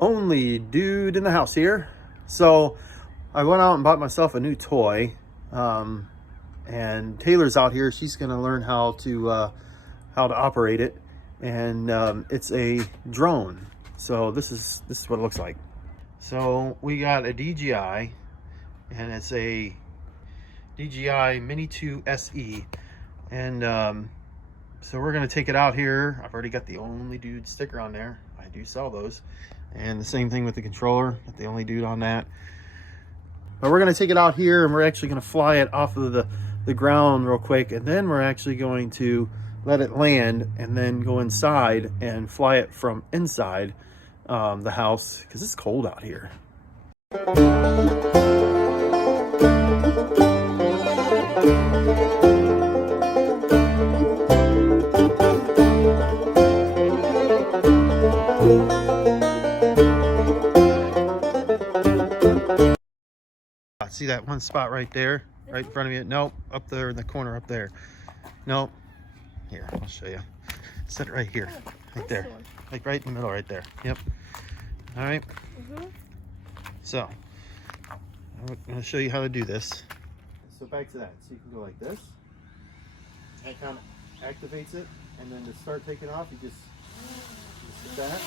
only dude in the house here. So I went out and bought myself a new toy. And Taylor's out here. She's going to learn how to operate it. And it's a drone. So this is what it looks like. So we got a DJI, and it's a DJI Mini 2 SE. And so we're going to take it out here. I've already got the only dude sticker on there. I do sell those. And the same thing with the controller. Got the only dude on that. But we're going to take it out here, and we're actually going to fly it off of the ground real quick. And then we're actually going to let it land and then go inside and fly it from inside the house, because it's cold out here. See that one spot right there, right in front of you? Nope, up there in the corner up there. Nope. Here, I'll show you. Set it right here, right there, like right in the middle right there. Yep. All right. So I'm going to show you how to do this. So back to that. So you can go like this. That kind of activates it, and then to start taking off, you just hit that.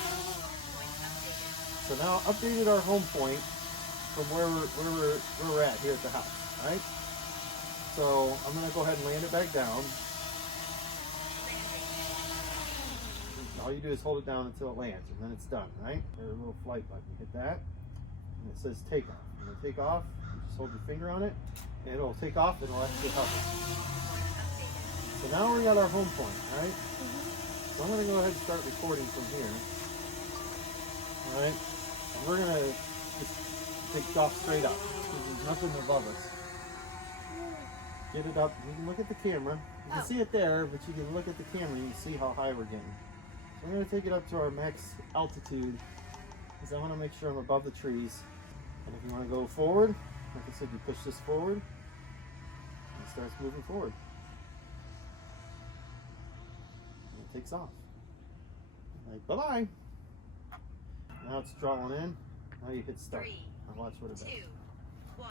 So now updated our home point from where we're at here at the house. All right. So I'm going to go ahead and land it back down. All you do is hold it down until it lands, and then it's done, right? There's a little flight button. You hit that, and it says take off. When you take off, you just hold your finger on it, and it'll take off, and it'll actually hover. So now we're at our home point, right? So I'm going to go ahead and start recording from here. All right? And we're going to just take off straight up, because there's nothing above us. Get it up. You can look at the camera. You can see it there, but you can look at the camera and you can see how high we're getting. I'm going to take it up to our max altitude, because I want to make sure I'm above the trees. And if you want to go forward, like I said, you push this forward, and it starts moving forward. And it takes off. Like, bye-bye. Now it's drawing in. Now you hit start. Now watch what it does. 2, 1.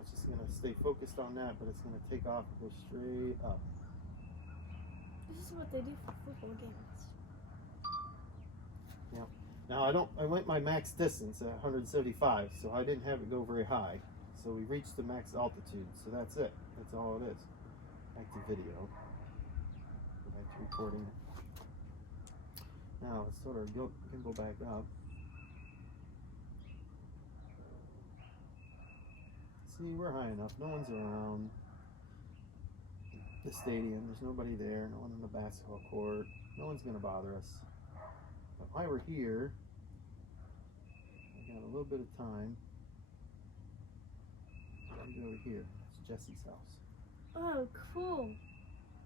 It's just going to stay focused on that, but it's going to take off and go straight up. This is what they do for football games. Yeah. Now I went my max distance at 175, so I didn't have it go very high. So we reached the max altitude, so that's it. That's all it is. Back to video. Go back to recording. Now let's sort of gimbal back up. See, we're high enough. No one's around the stadium. There's nobody there. No one on the basketball court. No one's going to bother us. But while we're here, I got a little bit of time. I'm over here. It's Jesse's house. Oh, cool.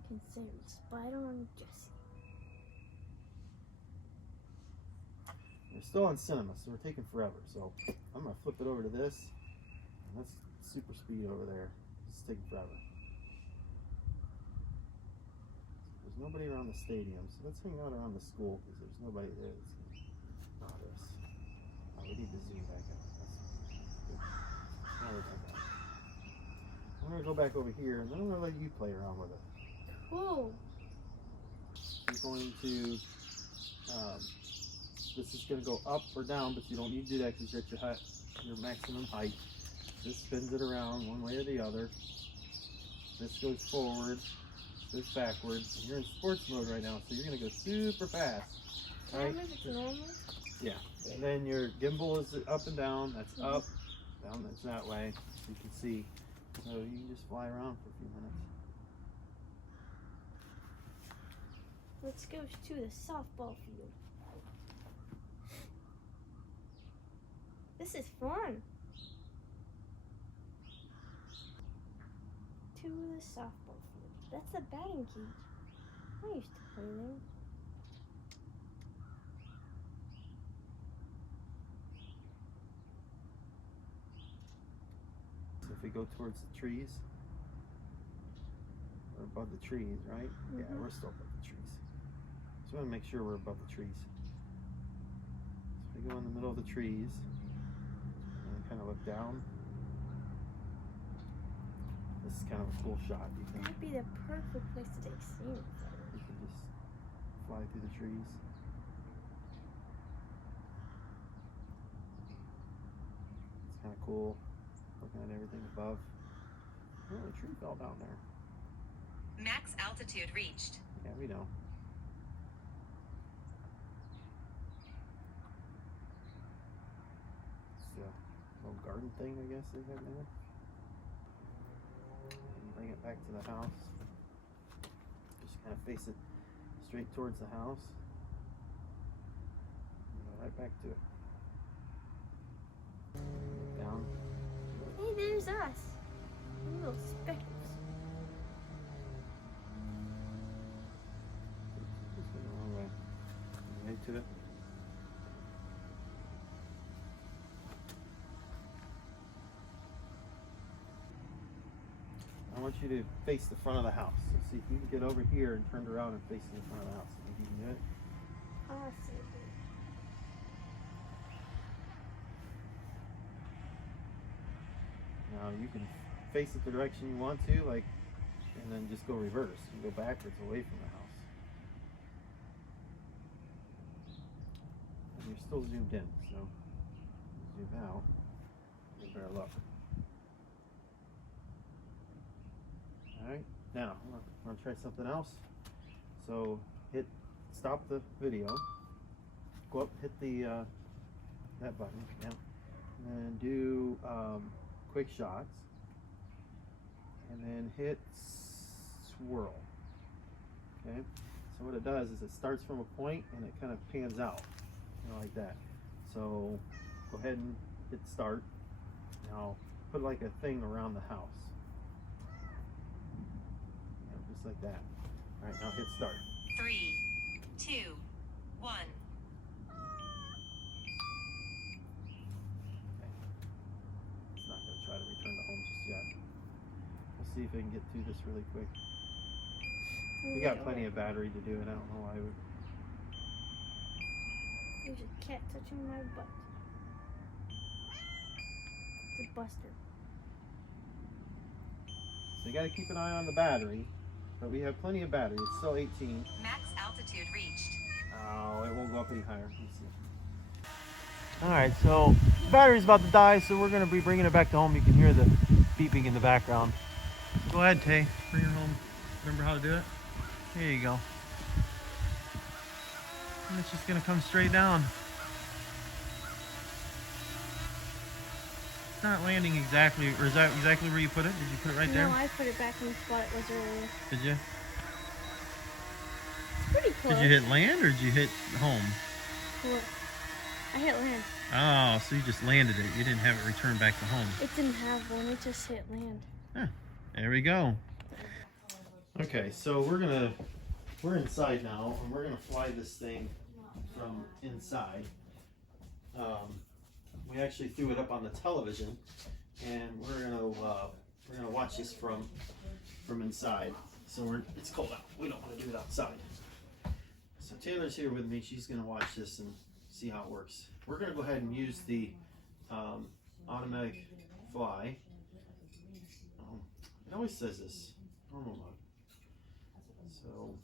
Can say spider on Jesse. We're still on cinema, so we're taking forever. So I'm going to flip it over to this. And that's super speed over there. It's taking forever. There's nobody around the stadium, so let's hang out around the school, because there's nobody there that's going to bother us. Oh, we need to zoom back out. That's good. Now we're back out. I'm going to go back over here, and then I'm going to let you play around with it. Cool. You're going to, this is going to go up or down, but you don't need to do that because you're at your maximum height. This spins it around one way or the other. This goes forward, this backwards. And you're in sports mode right now, so you're going to go super fast. Right? Normal? Yeah. And then your gimbal is up and down. That's up, down, that's that way. So you can see. So you can just fly around for a few minutes. Let's go to the softball field. This is fun. To the softball field. That's a batting cage. I used to play there. if we go towards the trees. We're above the trees, right? Yeah, we're still above the trees. So I want to make sure we're above the trees. So we go in the middle of the trees and kind of look down. This is kind of a cool shot. You can, That'd be the perfect place to take scenes. you can just fly through the trees. It's kind of cool looking at everything above. Oh, a tree fell down there. Max altitude reached. Yeah, we know. It's a little garden thing, I guess they have there. And bring it back to the house. Just kind of face it straight towards the house. And go right back to it. Down. Hey, there's us. Little speckles. Just go the wrong way. Right to it. I want you to face the front of the house. So see if you can get over here and turn around and face the front of the house. Think you can do it? Awesome. Now you can face it the direction you want to, like, and then just go reverse and go backwards away from the house. And you're still zoomed in, so zoom out. You better look. Alright, now I'm gonna try something else. So stop the video, go up, hit the that button, yeah, and then do quick shots, and then hit swirl. Okay, so what it does is it starts from a point and it kind of pans out, you know, like that. So go ahead and hit start. Now put like a thing around the house. Just like that. All right, now hit start. 3, 2, 1. It's not going to try to return to home just yet. We'll see if I can get through this really quick. We got plenty of battery to do it. I don't know why I would. There's a cat touching my butt. It's a buster. So you got to keep an eye on the battery. But we have plenty of battery. It's still 18. Max altitude reached. Oh, it won't go up any higher. Let me see. All right, so the battery's about to die, so we're going to be bringing it back to home. You can hear the beeping in the background. Go ahead, Tay. Bring it home. Remember how to do it? Here you go. And it's just going to come straight down. It's not landing exactly, or is that exactly where you put it? Did you put it right there? No, I put it back in the spot it was earlier. Did you? It's pretty close. Did you hit land or did you hit home? Look. I hit land. Oh, so you just landed it. You didn't have it return back to home. It didn't have one. It just hit land. Huh. There we go. Okay, so we're inside now, and we're gonna fly this thing from inside. We actually threw it up on the television, and we're gonna watch this from inside. So it's cold out. We don't want to do it outside. So Taylor's here with me. She's gonna watch this and see how it works. We're gonna go ahead and use the automatic fly. It always says this. Normal mode. So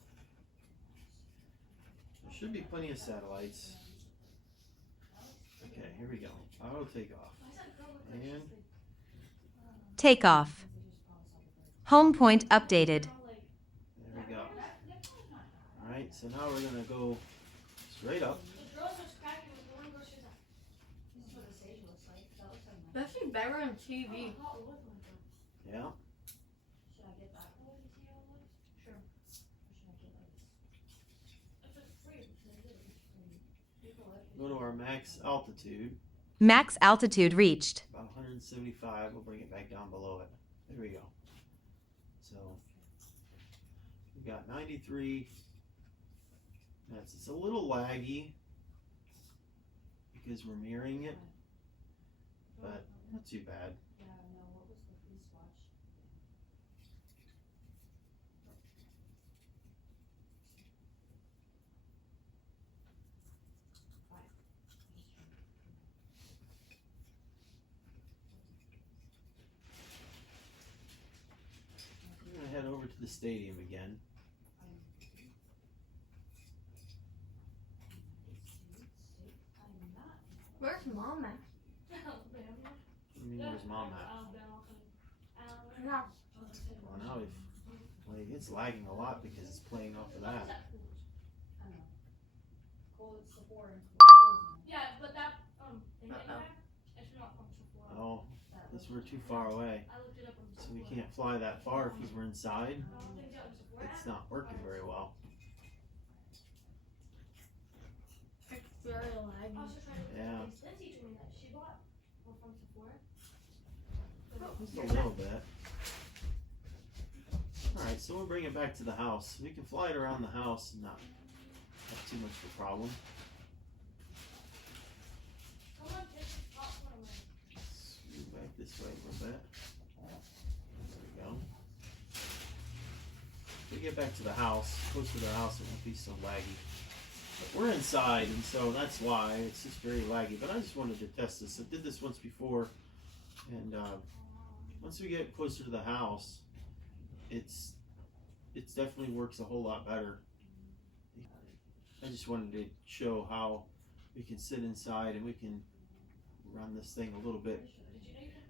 there should be plenty of satellites. Okay, here we go. Auto takeoff. And Takeoff. Home point updated. there we go. Alright, so now we're gonna go straight up. It's actually better on TV. Yeah. Go to our max altitude. Max altitude reached. About 175. We'll bring it back down below it. There we go. So we got 93. It's a little laggy because we're mirroring it, but not too bad. to the stadium again. Where's Mom at? I mean, where's Mom at? Yeah. Well, now it's lagging a lot because it's playing off of that. Yeah, but that Oh, this we're too far away, so we can't fly that far because we're inside. It's not working very well. it's very laggy. Yeah, just a little bit. Alright, so we'll bring it back to the house. We can fly it around the house and not have too much of a problem. Move back this way a little bit. There we go. If we get back to the house, closer to the house, it won't be so laggy. But we're inside, and so that's why it's just very laggy. But I just wanted to test this. I did this once before, and once we get closer to the house, it definitely works a whole lot better. I just wanted to show how we can sit inside and we can run this thing a little bit.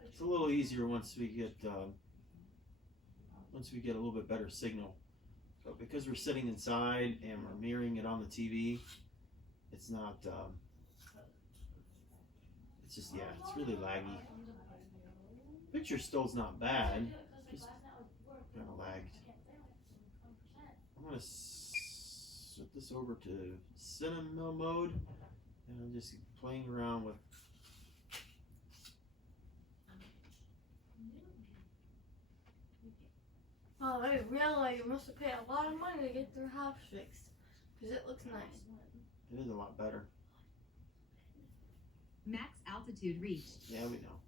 It's a little easier once we get a little bit better signal. But because we're sitting inside and we're mirroring it on the TV, it's not. It's just it's really laggy. Picture still's not bad, just kind of lagged. I'm gonna set this over to cinema mode, and I'm just playing around with. Oh, I realize you must have paid a lot of money to get their house fixed. Because it looks nice. It is a lot better. Max altitude reached. Yeah, we know.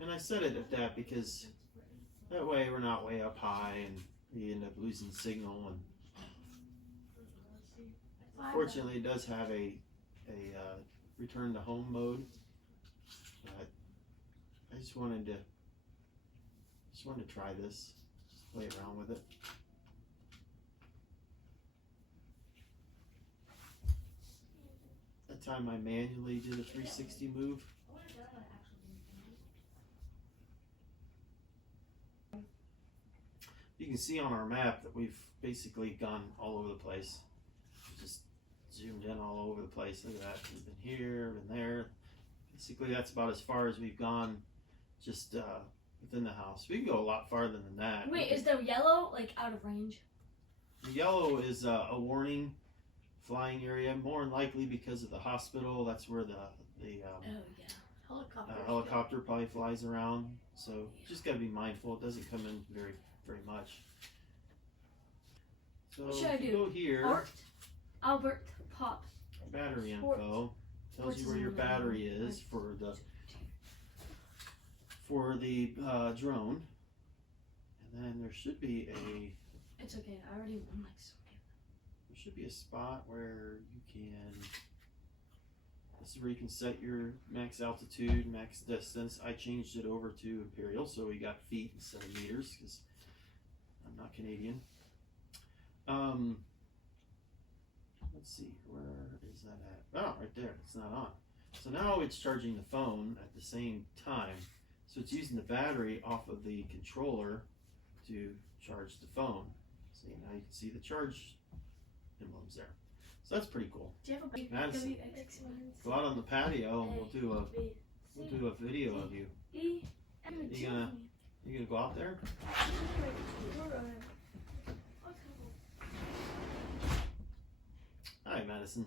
And I set it at that because that way we're not way up high and we end up losing signal. And fortunately, it does have a return to home mode. But I just wanted to try this, just play around with it. That time I manually did a 360 move. You can see on our map that we've basically gone all over the place. Just zoomed in all over the place. Look at that. We've been here, been there. Basically, that's about as far as we've gone just within the house. We can go a lot farther than that. Wait, is the yellow like out of range? The yellow is a warning flying area, more than likely because of the hospital. That's where the helicopter probably flies around. So just got to be mindful. It doesn't come in very much. So What should I do? Go here. Albert Pop. Battery Sports. info tells you where your battery is for the drone, and then there should be It's okay. I already won like so many. there should be a spot where you can. This is where you can set your max altitude, max distance. I changed it over to imperial, so we got feet instead of meters because I'm not Canadian. Let's see, where is that at? Oh, right there. It's not on. So now it's charging the phone at the same time. So it's using the battery off of the controller to charge the phone. See, now you can see the charge emblems there. So that's pretty cool. Do you have a big Madison, go out on the patio and we'll do a video of you. You gonna go out there? Hi, Madison.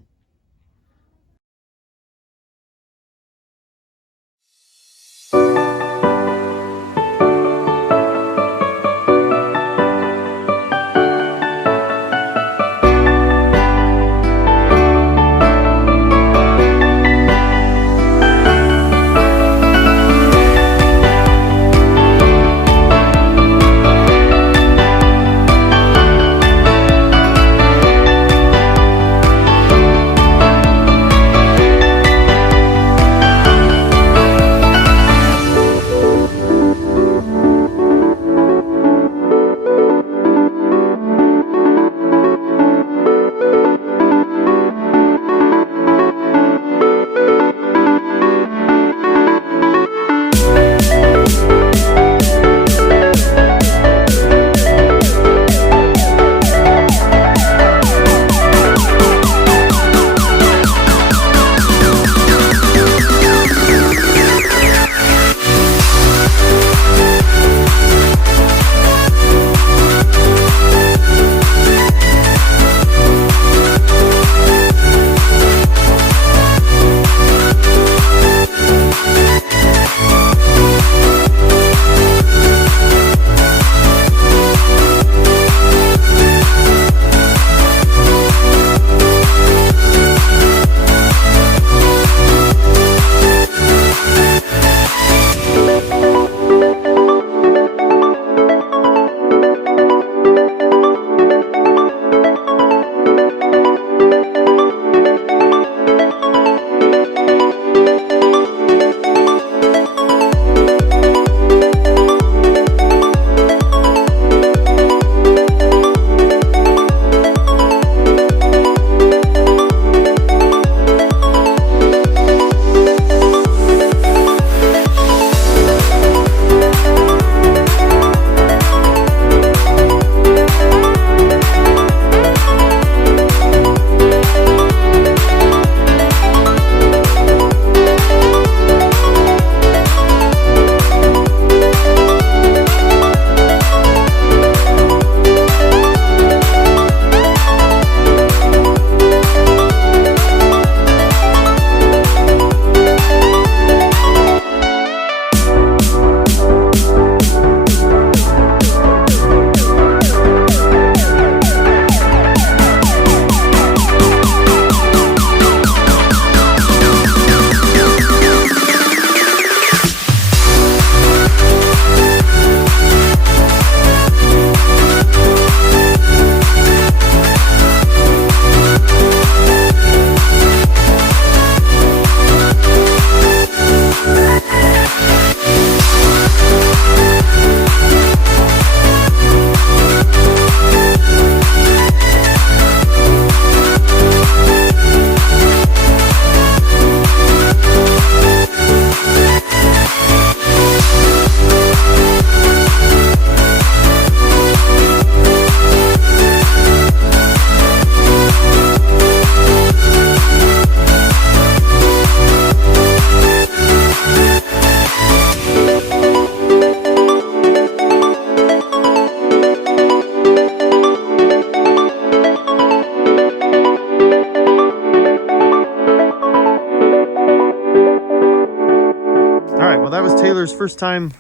right, well, that was Taylor's first time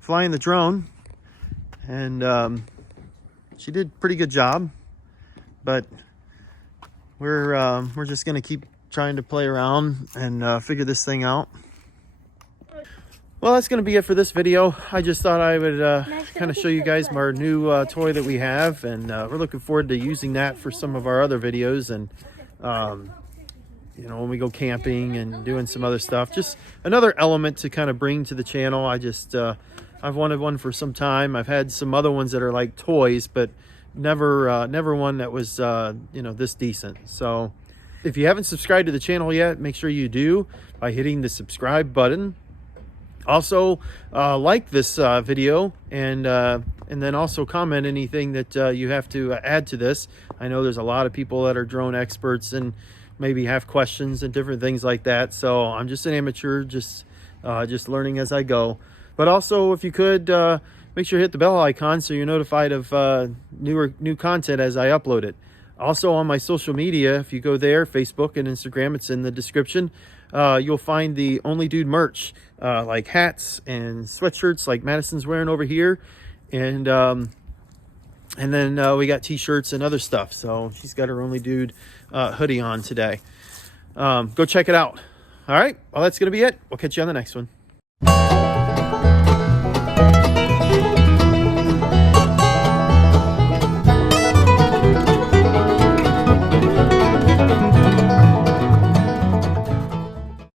flying the drone, and she did a pretty good job, but we're just gonna keep trying to play around and figure this thing out. Well, that's going to be it for this video. I just thought I would kind of show you guys our new toy that we have, and we're looking forward to using that for some of our other videos, and you know, when we go camping and doing some other stuff. Just another element to kind of bring to the channel. I've wanted one for some time. I've had some other ones that are like toys, but never one that was you know, this decent. So if you haven't subscribed to the channel yet, make sure you do by hitting the subscribe button. Also, like this video, and then also comment anything that you have to add to this. I know there's a lot of people that are drone experts and maybe have questions and different things like that. So I'm just an amateur, just learning as I go. But also, if you could make sure to hit the bell icon so you're notified of new content as I upload it. Also on my social media, if you go there, Facebook and Instagram, it's in the description. You'll find the Only Dude merch, like hats and sweatshirts like Madison's wearing over here, and then we got t-shirts and other stuff. So she's got her Only Dude hoodie on today. Go check it out. All right, well, that's gonna be it. We'll catch you on the next one.